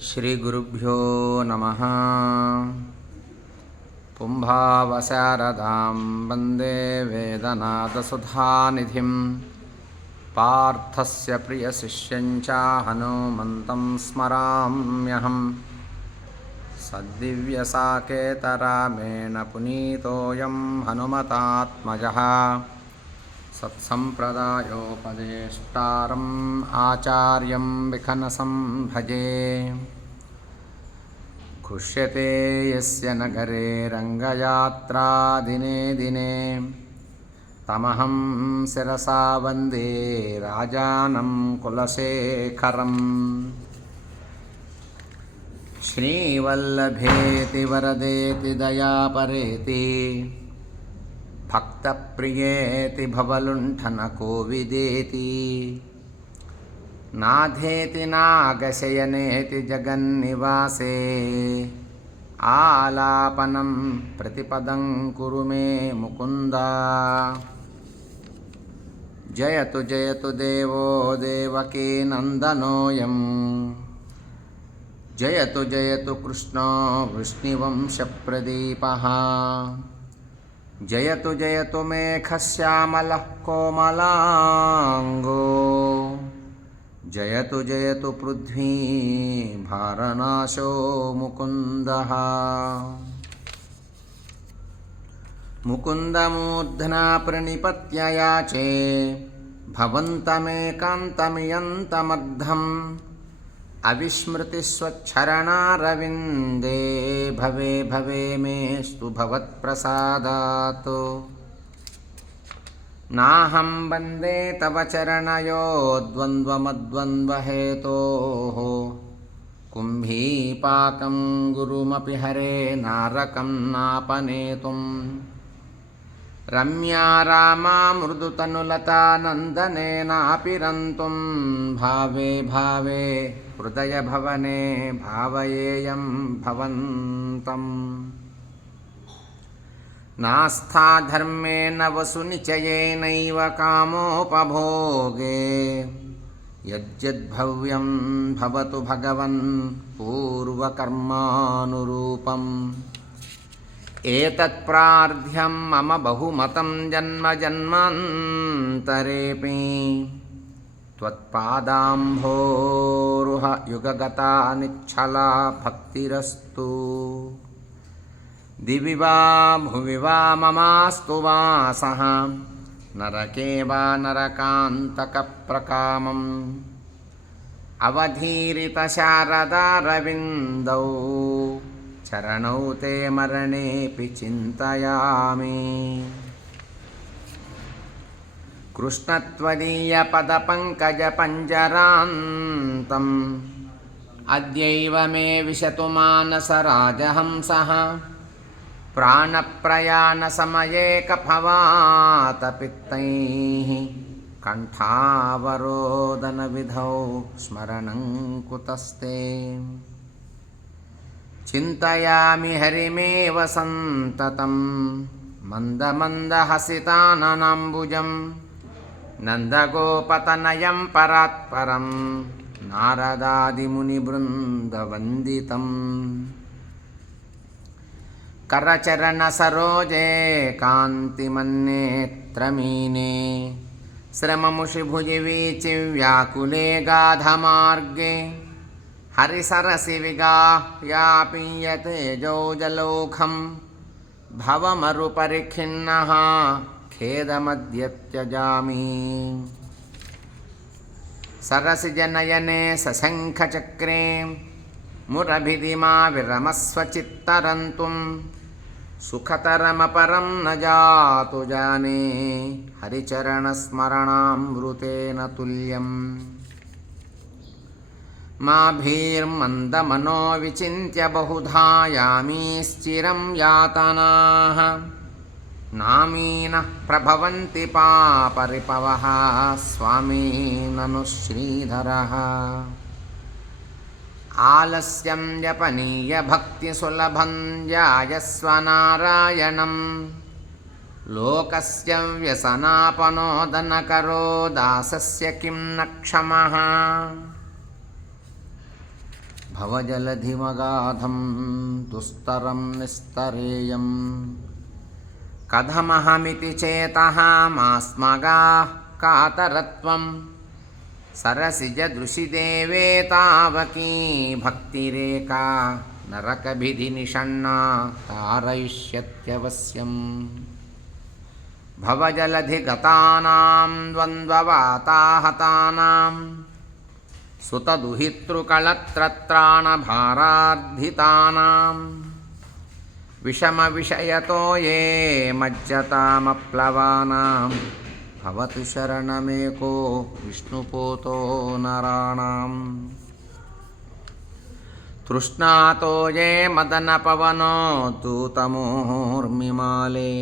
ಶ್ರೀಗುರುಭ್ಯೋ ನಮಃ. ಪುಂಭಾವಶಾರದಾಂ ವಂದೇ ವೇದನಾದಸುಧಾನಿಧಿಂ ಪಾರ್ಥಸ್ಯ ಪ್ರಿಯಶಿಷ್ಯಂಚ ಹನುಮಂತಂ ಸ್ಮರಾಮ್ಯಹಂ. ಸದ್ದಿವ್ಯಸಾಕೇತರಾಮೇಣ ಪುನೀತೋऽಯಂ ಹನುಮತಾತ್ಮಜಃ. ಸತ್ಸಂಪ್ರದಾಯೋಪದೇಷ್ಟಾರಂ ಆಚಾರ್ಯಂ ವಿಖನಸಂ ಭಜೆ. ಖುಷ್ಯತೆ ಯಸ್ಯ ನಗರೆ ರಂಗಯಾತ್ರಾ ದಿನೇ ದಿನೇ ತಮಹಂ ಶಿರಸಾ ವಂದೇ ರಾಜಾನಂ ಕುಲಶೇಖರಂ. ಶ್ರೀವಲ್ಲಭೇತಿ ವರದೇತಿ ದಯಾಪರೇತಿ ಭಕ್ತಪ್ರಿಯೇತಿ ಭವಲುಂಠನಕೋವಿದೇತಿ ನಾಧೇತಿ ನಾಗಶಯನೇತಿ ಜಗನ್ನಿವಾಸೇ ಆಲಾಪನಂ ಪ್ರತಿಪದಂ ಕುರು ಮೇ ಮುಕುಂದ. ಜಯತು ಜಯತು ದೇವೋ ದೇವಕೀ ನಂದನೋಯಂ ಜಯತು ಜಯತು ಕೃಷ್ಣೋ ವೃಷ್ಣಿವಂಶಪ್ರದೀಪಃ. ಜಯತು ಜಯತು ಮೇಘಶ್ಯಾಮಲಃ ಕೋಮಲಾಂಗೋ ಜಯತು ಜಯತು ಪೃಥ್ವೀ ಭಾರನಾಶೋ ಮುಕುಂದಃ. ಮುಕುಂದಮೂರ್ಧ್ನಾ ಪ್ರಣಿಪತ್ಯ ಯಾಚೇ ಭವಂತಮೇಕಾಂತಮಿಯಂತಮರ್ಧಂ. ಅವಿಸ್ಮೃತಿಸ್ವಚ್ಛರಣಾರವಿಂದೇ ಭವೆ ಭವೆ ಮೇಸ್ತು ಭವತ್ಪ್ರಸಾದಾತ್. ನಾಹಂ ವಂದೇ ತವ ಚರಣಯೋ ದ್ವಂದ್ವಮದ್ವಂದ್ವಹೇತೋಃ. ಕುಂಭೀಪಾಕಂ ಗುರುಮಪಿ ಹರೇ ನಾರಕಂ ನಾಪನೇತುಂ. ರಮ್ಯಾ ರಾಮಾ ಮೃದುತನುಲತಾ ನಂದನೇನಾಪಿ ರಂತುಂ. ಭಾವೆ ಭಾವೆ ಹೃದಯ ಭವನೆ ಭಾವಯೇಯಂ ಭವಂತಂ. ನಾಸ್ಥಾ ಧರ್ಮೇಣ ವಸು ನಿಚಯೇನೈವ ಕಾಮೋಪಭೋಗೆ. ಯಜ್ಜದ್ಭವ್ಯಂ ಭವತು ಭಗವನ್ ಪೂರ್ವಕರ್ಮಾನುರೂಪಂ. ಏತತ್ ಪ್ರಾರ್ಥ್ಯಂ ಮಮ ಬಹುಮತಂ ಜನ್ಮ ಜನ್ಮಾಂತರೇಪಿ. ತ್ವತ್ಪಾದಾಂಭೋರುಹ ಯುಗಗತಾ ನಿಚ್ಛಲಾ ಭಕ್ತಿರಸ್ತು. ದಿವಿ ವಾ ಭುವಿ ವಾ ಮಮಾಸ್ತು ವಾಸಃ. ನರಕೆ ವಾ ನರಕಾಂತಕಪ್ರಕಾಮಂ. ಅವಧೀರಿತ ಶಾರದಾರವಿಂದೌ ಚರಣೌ ತೇ ಮರಣೇಪಿ ಚಿಂತಯಾಮಿ. ಕೃಷ್ಣತ್ವದೀಯ ಪದಪಂಕಜ ಪಂಜರಾಂತಂ. ಅದ್ಯೈವ ಮೇ ವಿಶತು ಮಾನಸ ರಾಜಹಂಸಃ. ಪ್ರಾಣಪ್ರಯಾಣ ಸಮಯೇ ಕಫವಾತ ಪಿತ್ತೈಃ. ಕಂಠಾವರೋದನ ವಿಧೌ ಸ್ಮರಣಂ ಕುತಸ್ತೆ. ಚಿಂತಯಾಮಿ ಹರಿಮೇವ ಸಂತತಂ. ಮಂದ ಮಂದ ಹಸಿತಾನನಾಂಬುಜಂ. ನಂದಗೋಪತನಯಂ ಪರಾತ್ಪರಂ. ನಾರದಾದಿಮುನಿವೃಂದವಂದಿತಂ. ಕರಚರಣ ಸರೋಜೆ ಕಾಂತಿಮನ್ನೇತ್ರಮೀನೆ. ಶ್ರಮಮುಷಿ ವೀಚಿ ವ್ಯಾಕುಲೆ ಗಾಧಮಾರ್ಗೆ. ಹರಿಸರಸಿ ವಿಗಾಯಾಪೀಯತೆ ಜೌಜಲೌಖಂ. ಭವಮರುಪರಿಖಿನ್ನಃ ಖೇದಮದ್ಯ ತ್ಯಜಾಮಿ. ಸರಸಿಜನಯನೆ ಸಶಂಖಚಕ್ರೆ. ಮುರಭಿದಿಮಾ ವಿರಮಸ್ವ ಚಿತ್ತರಂತುಂ. ಸುಖತರಮಪರಂ ನ ಜಾತು ಜಾನೆ. ಹರಿಚರಣಸ್ಮರಣಾಮೃತೇನ ತುಲ್ಯಂ. ಮಾಭೀರ್ಮಂದಮನೋ ವಿಚಿಂತ್ಯ ಬಹುಧಾ ಯಾಮೀಶ್ಚಿರಂ ಯಾತನಾಃ. ನಾಮೀನಃ ಪ್ರಭವಂತಿ ಪಾಪರಿಪವಃ. ಸ್ವಾಮೀ ನನು ಶ್ರೀಧರಃ. ಆಲಸ್ಯಂ ಜಪನೀಯ ಭಕ್ತಿ ಸುಲಭಂ ಧ್ಯಾಯಸ್ವ ನಾರಾಯಣಂ. ಲೋಕಸ್ಯ ವ್ಯಸನಾಪನೋದನಕರೋ ದಾಸಸ್ಯ ಕಿಂ ನ ಕ್ಷಮಃ. भवजलधिमगाधं दुस्तरं निस्तरेयं कथमहमिति चेतः मास्मगाः कातरत्वं सरसिजदृशिदेवे तावकी भक्तिरेका नरकभिधिनिषण्णा तारयिष्यत्यवश्यम् भवजलधिगतानां द्वन्द्ववाताहतानां सुतदुहितृकलत्रत्राणभारार्धितानां विषमविषयतो ये मज्जतामप्लवानां भवतु शरणमेको विष्णुपोतो नराणां तृष्णातो ये मदनपवनो दूतमूर्मिमाले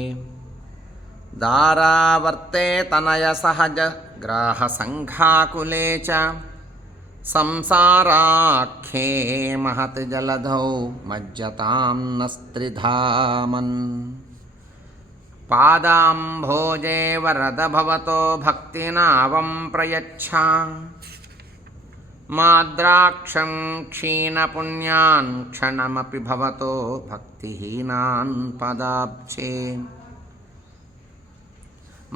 दारावर्ते तनयसहज ग्राहसङ्घाकुले च संसाराख्ये महत् जलधौ मज्जतां नस्त्रिधामन् पादाम्भोजे वरद भवतो भक्तिनावं प्रयच्छ माद्राक्षं क्षीणपुण्यान् क्षणमपि भवतो भक्तिहीनान् पदाब्जे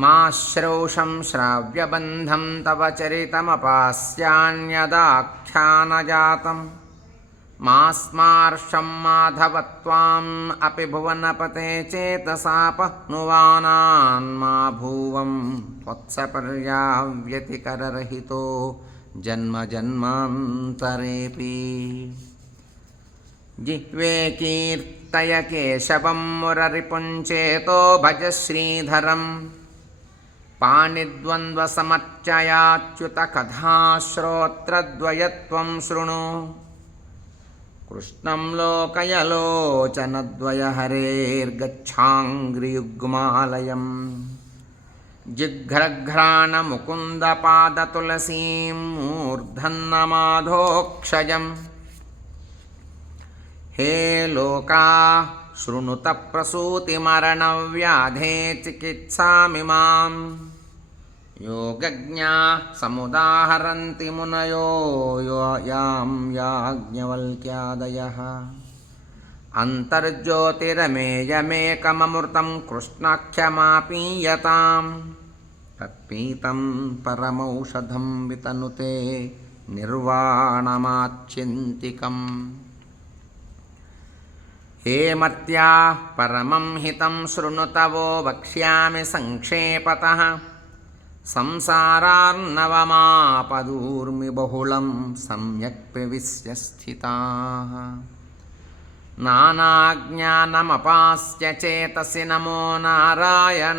माश्रौषं श्राव्यबन्धं तव चरितमपास्यान्यदाख्यानजातं मास्मार्षं माधवत्वाम् अपि भुवनपते चेतसापह्नुवानान् मा भुवं त्वत्सपर्याव्यतिकररहितो जन्मजन्मान्तरेऽपि जिह्वे कीर्तय केशवं मुररिपुञ्चेतो भज श्रीधरं पाणिद्वन्द्वसमर्चयाच्युतकथाश्रोत्रद्वयत्वं शृणु कृष्णं लोकयलोचनद्वयहरेर्गच्छाङ्घ्रियुग्मालयं जिघ्रघ्राणमुकुन्दपादतुलसीं मूर्धन्नमाधोक्षजम् हे लोका शृणुत प्रसूतिमरणव्याधे चिकित्सामिमां योगज्ञा समुदाहरन्ति मुनयो यां याज्ञवल्क्यादयः अन्तर्ज्योतिरमेयमेकममृतं कृष्णाख्यमापीयतां तत्पीतं परमौषधं वितनुते निर्वाणमाच्चिन्तिकम् हे मर्त्या परमं हितं शृणुतवो वक्ष्यामि संक्षेपतः संसारार्णवमापदूर्मि बहुलं सम्यक् प्रविश्य स्थिताः नानाज्ञानमपास्य चेतसि नमो नारायणायेत्यमुं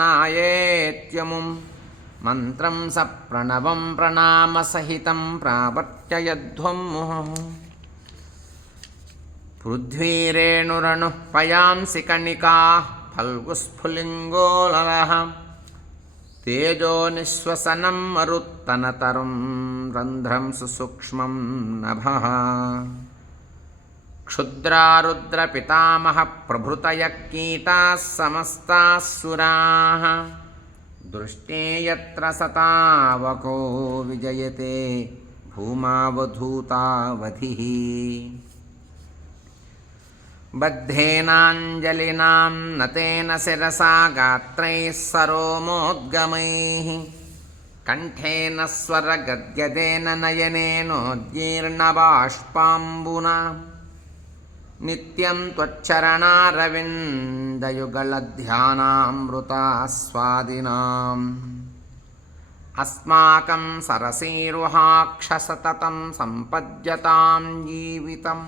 मन्त्रं सप्रणवं प्रणामसहितं प्रावर्तयध्वं मुहुः पृथ्वीरेणुरणुः पयांसि कणिकाः फल्गुस्फुलिङ्गोललः तेजो निःश्वसनं मरुत्तनतरुं रन्ध्रं सुसूक्ष्मं नभः क्षुद्रारुद्रपितामहप्रभृतयः कीटाः समस्ताः सुराः दृष्टे यत्र सतावको विजयते भूमावधूतावधिः बद्धेनाञ्जलिनां नतेन शिरसा गात्रैः सरोमोद्गमैः कण्ठेन स्वरगद्गदेन नयनेनोद्गीर्णबाष्पाम्बुना नित्यं त्वच्चरणारविन्दयुगलध्यानामृतास्वादिनाम् अस्माकं सरसीरुहाक्षसततं सम्पद्यतां जीवितम्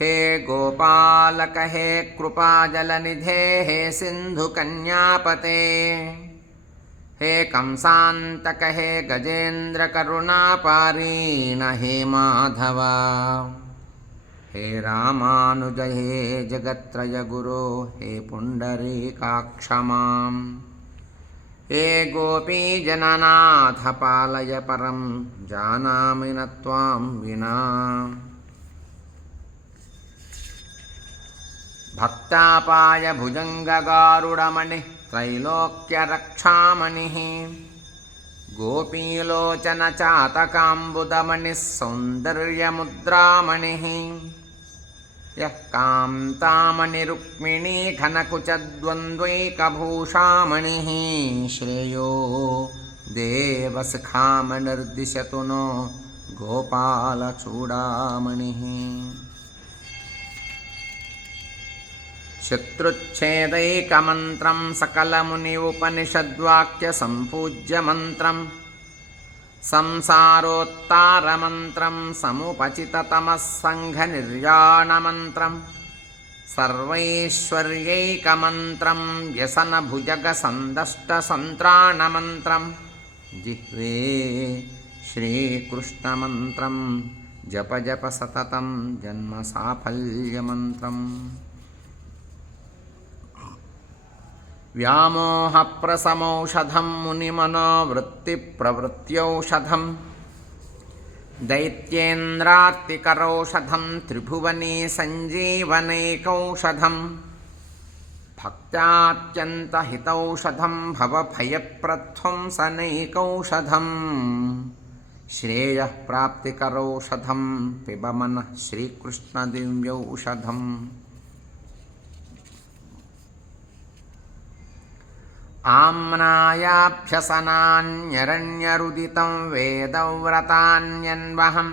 हे गोपालक हे कृपाजलनिधे हे सिन्धुकन्यापते हे कंसान्तक हे गजेन्द्रकरुणापारीण हे माधव हे रामानुज हे जगत्त्रयगुरो हे पुण्डरीकाक्ष मां हे गोपीजननाथ पालय परं जानामि न त्वां विना भक्तापाय भुजङ्गगारुडमणिः त्रैलोक्यरक्षामणिः गोपीलोचनचातकाम्बुदमणिः सौन्दर्यमुद्रामणिः यः कान्तामणिरुक्मिणी घनकुचद्वन्द्वैकभूषामणिः श्रेयो देवसखामनिर्दिशतु नो गोपालचूडामणिः शत्रुच्छेदैकमन्त्रं सकलमुनि उपनिषद्वाक्यसम्पूज्यमन्त्रं संसारोत्तारमन्त्रं समुपचिततमः सङ्घनिर्याणमन्त्रं सर्वैश्वर्यैकमन्त्रं व्यसनभुजगसन्दष्टसन्त्राणमन्त्रं जिह्वे श्रीकृष्णमन्त्रं जप जप सततं जन्मसाफल्यमन्त्रम् व्यामोहप्रसमौषधं मुनिमनोवृत्तिप्रवृत्त्यौषधं दैत्येन्द्रार्तिकरौषधं त्रिभुवने सञ्जीवनैकौषधं भक्त्यात्यन्तहितौषधं भवभयप्रध्वंसनैकौषधं श्रेयःप्राप्तिकरौषधं पिब मनः श्रीकृष्णदिव्यौषधम् आम्नायाभ्यसनान्यरण्यरुदितं वेदव्रतान्यन्वहं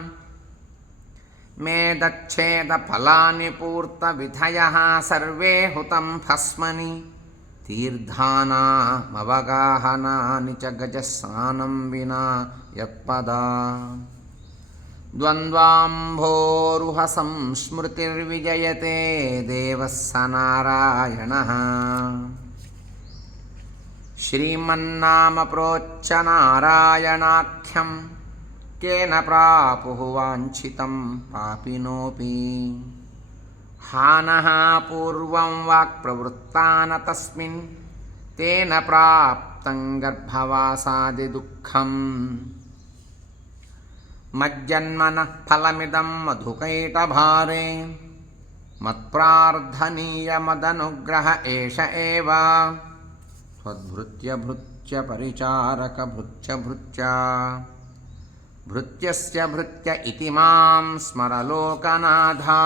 मेदच्छेदफलानि पूर्तविधयः सर्वे हुतं भस्मनि तीर्थानामवगाहनानि च गजस्नानं विना यत्पदा द्वन्द्वाम्भोरुहसंस्मृतिर्विजयते देवः स नारायणः श्रीमन्नाम प्रोच्च नारायणाख्यं केन प्रापुः वाञ्छितं पापिनोऽपि हानः पूर्वं वाक्प्रवृत्ता न तस्मिन् तेन प्राप्तं गर्भवासादिदुःखम् मज्जन्मनः फलमिदं मधुकैटभारे मत्प्रार्थनीयमदनुग्रह एष एव त्वद्भृत्य भृत्य परिचारक भृत्य भृत्या भृत्यस्य भृत्य इति मां स्मरलोकनाथा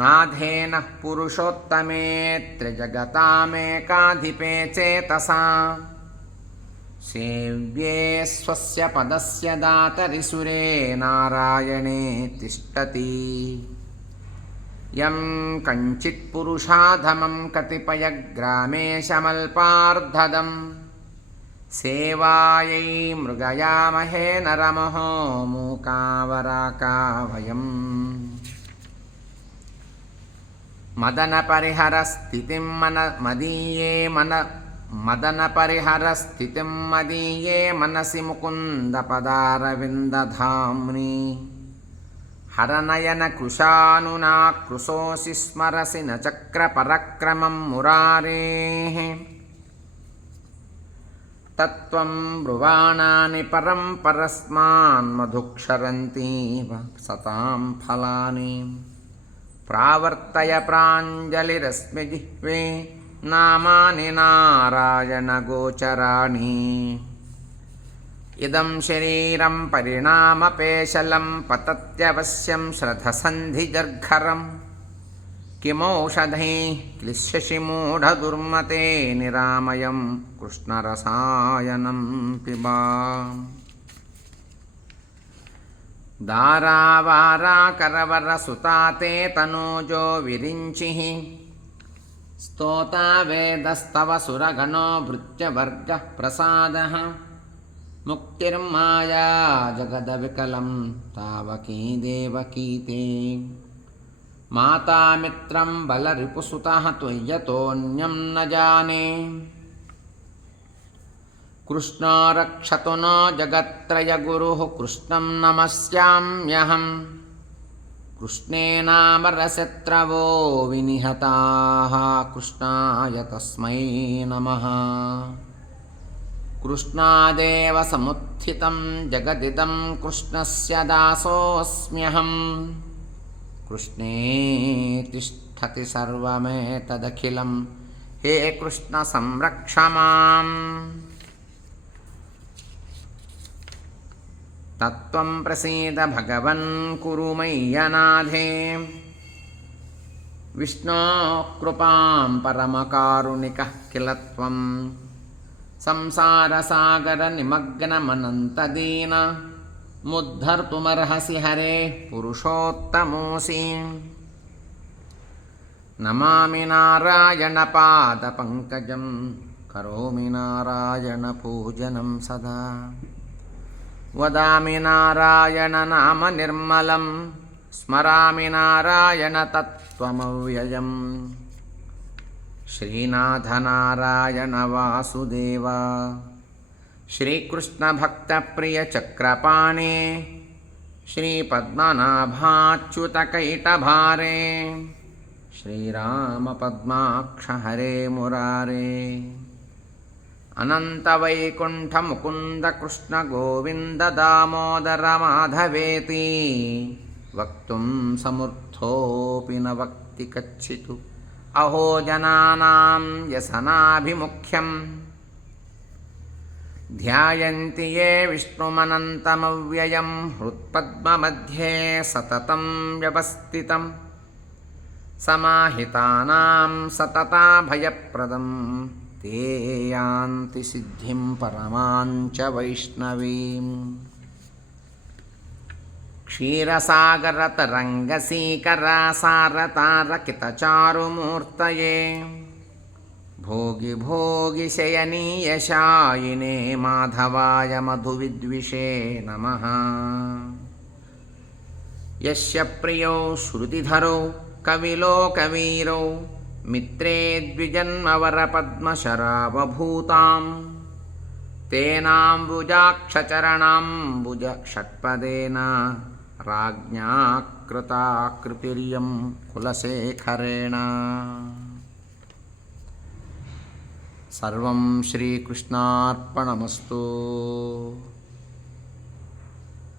नाथेन पुरुषोत्तमे त्रिजगतामेकाधिपे चेतसा सेव्ये स्वस्य पदस्य दातरि सुरे नारायणे तिष्ठति यं कञ्चित्पुरुषाधमं कतिपयग्रामेशमल्पार्धदं सेवायै मृगयामहे नरमहो मूकावराका वयम् मदनपरिहरस्थितिं मदनपरिहरस्थितिं मदीये मनसि मुकुन्दपदारविन्दधाम्नि हरनयनकृशानुनाकृशोऽसि स्मरसि न चक्रपरक्रमं मुरारेः तत्त्वं ब्रुवाणानि परं परस्मान्मधुक्षरन्तीव सतां फलानि प्रावर्तय प्राञ्जलिरस्मि जिह्वे नामानि नारायणगोचराणि इदं शरीरं परिणामपेशलं पतत्यवश्यं श्रद्धसन्धिजर्घरं किमौषधैः क्लिश्यसि मूढदुर्मते निरामयं कृष्णरसायनं पिबा दारावाराकरवरसुता ते तनूजो विरिञ्चिः स्तोता वेदस्तव सुरगणो भृत्यवर्गः प्रसादः मुक्तिर्माया जगदविकलं तावकी देवकी ते माता मित्रं बलरिपुसुतः त्वय्यतोऽन्यं न जाने कृष्णो रक्षतु नो जगत्त्रयगुरुः कृष्णं नमस्याम्यहम् कृष्णेनामरशत्रवो विनिहताः कृष्णाय तस्मै नमः कृष्णादेव समुत्थितं जगदिदं कृष्णस्य दासोऽस्म्यहम् कृष्णे तिष्ठति सर्वमेतदखिलं हे कृष्ण संरक्ष माम् तत्त्वं प्रसीद भगवन् कुरु मय्यनाथे विष्णोः कृपां परमकारुणिकः किल त्वं संसारसागरनिमग्नमनन्तदीन मुद्धर्तुमर्हसि हरे पुरुषोत्तमोऽसि नमामि नारायणपादपङ्कजं करोमि नारायणपूजनं सदा वदामि नारायणनामनिर्मलं स्मरामि नारायणतत्त्वमव्ययम् श्रीनाथनारायण वासुदेव श्रीकृष्णभक्तप्रियचक्रपाणे श्रीपद्मनाभाच्युतकैटभारे श्रीरामपद्माक्ष हरे मुरारे अनन्तवैकुण्ठमुकुन्दकृष्णगोविन्द दामोदरमाधवेति वक्तुं समर्थोऽपि न वक्ति कच्चित् अहो जनानां व्यसनाभिमुख्यं ध्यायन्ति ये विष्णुमनन्तमव्ययं हृत्पद्ममध्ये सततं व्यवस्थितं समाहितानां सतताभयप्रदं ते यान्ति सिद्धिं परमां च वैष्णवीम् क्षीरसागरतरङ्गसीकरासारतारकितचारुमूर्तये भोगि भोगिशयनीयशायिने माधवाय मधुविद्विषे नमः यस्य प्रियो श्रुतिधरो कविलोकवीरो मित्रे द्विजन्मवरपद्मशरावभूतां तेनाम्बुजाक्षचरणाम्बुज षट्पदेन राज्ञा कृता कृतिर्यं कुलशेखरेण सर्वं श्रीकृष्णार्पणमस्तु।